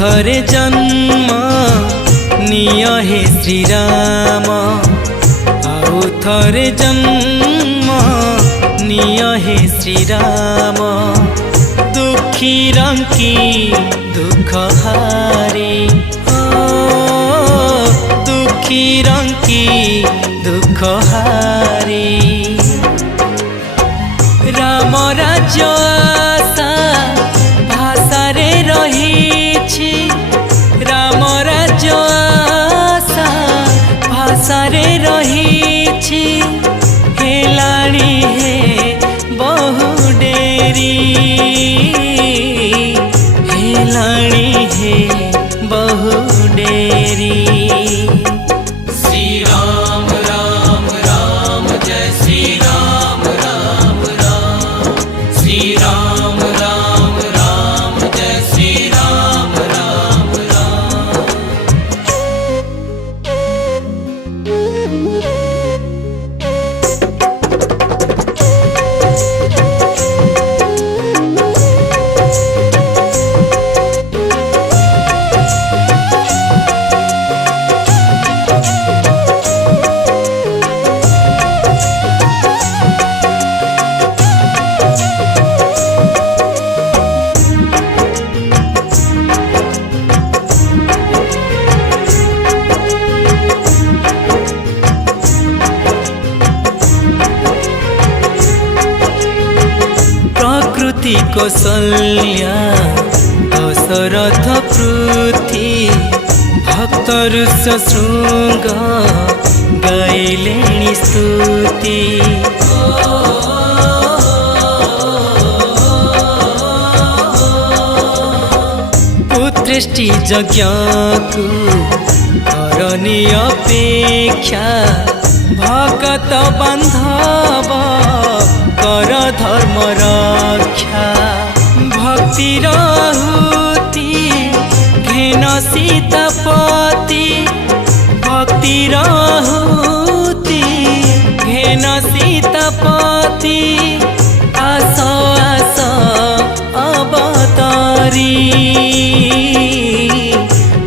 थरे जन्म निय हे श्री राम, आउ थरे जन्म निय हे श्री राम। दुखी रंकी दुख हारी, दुखी रंकी दुख हारी। राम राज्य आशा भाषारे रही, राम राज्य आशा भाषारे रही। हेलाणी हे बहु डेरी, हेलाणी हे बहु डेरी। श्री राम राम राम जय श्री राम राम राम, श्री राम राम राम जय श्री राम राम राम। प्रकृति कौशल्या दशरथ पृथ्वी, भक्त ऋष्य शृंग गाइलेणी स्तुति। पुत्रेष्टि यज्ञ को करनी अपेक्षा, भगत बांधव कर धर्म रक्षा। भक्ति आहुति घेन सीतापति, भक्ति आहुति घेन सीतापति। आस आस अवतारी,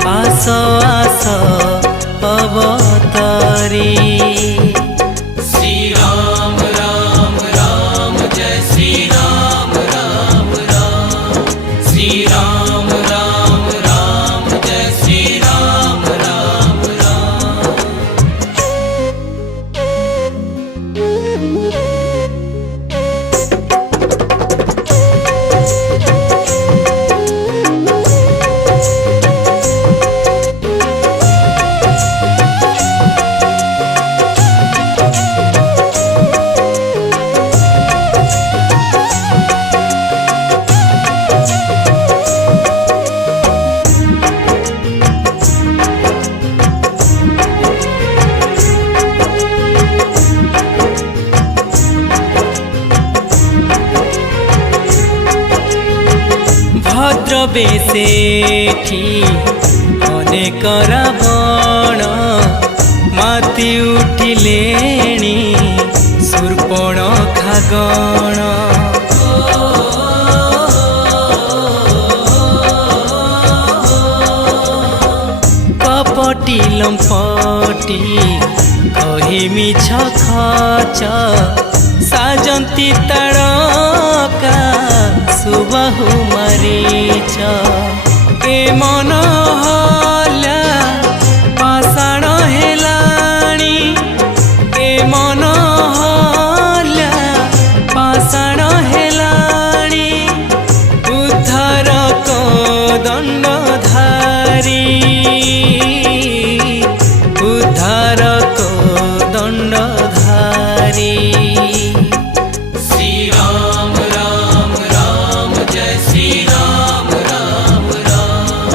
आस आस अवतारी। श्री राम राम राम जय श्री राम राम राम, श्री राम राम राम जय श्री राम राम राम। भद्र बेसेठी अनेक रावण, माति उठिलेणी शूर्पणखा गण। कपटी लंपटी कही मिछ खच, साजंती ताड़का सुबाहु मरीच। ए मन हला पाषाण हेलाणी, ए मन हला पाषाण हेलाणी। उद्धारक दंडधारी, उद्धारक दंडधारी। श्री राम राम राम जय श्री राम राम राम,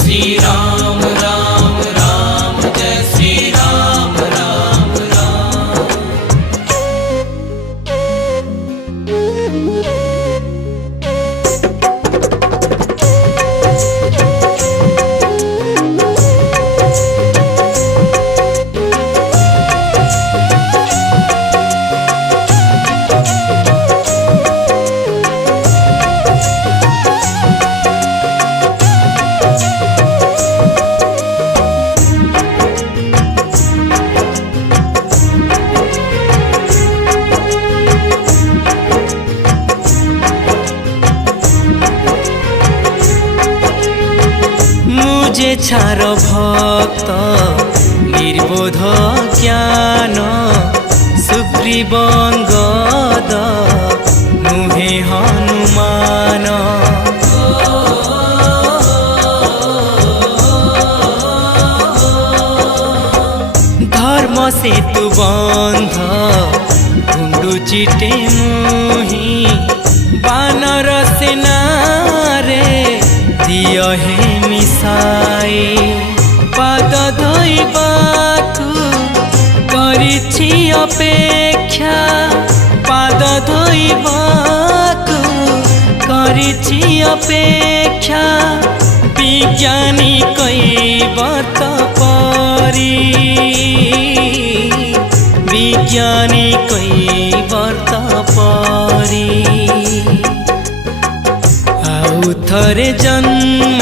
श्री राम इच्छार भक्त निर्बोध ज्ञान सुग्रीवंगद नुहे हनुमान धर्म सेतु बंध कुंडु चिटे मुही बानर सेना रे दिय हे मिसाई पाद धोइबाकु करिछि अपेक्षा पाद धोइबाकु करिछि अपेक्षा विज्ञानी कैवत परी विज्ञानी कैवत परी आउ थरे जन्म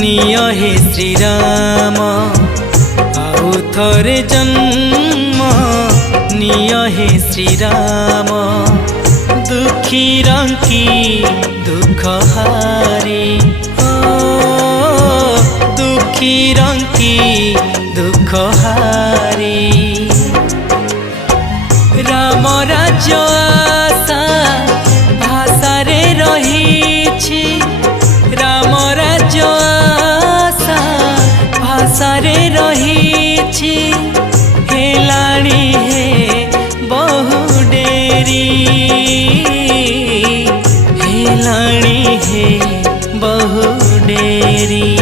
निय हे श्री राम आउ थरे जन्म निय हे श्री राम दुखी रंकी दुख हारी दुखी रंकी दुख हारी राम राज्य आशा भाषारे रहिछि राम राज्य आशा भाषारे रहिछि हेलाणी हे बहु डेरी हेलाणी हे बहु डेरी।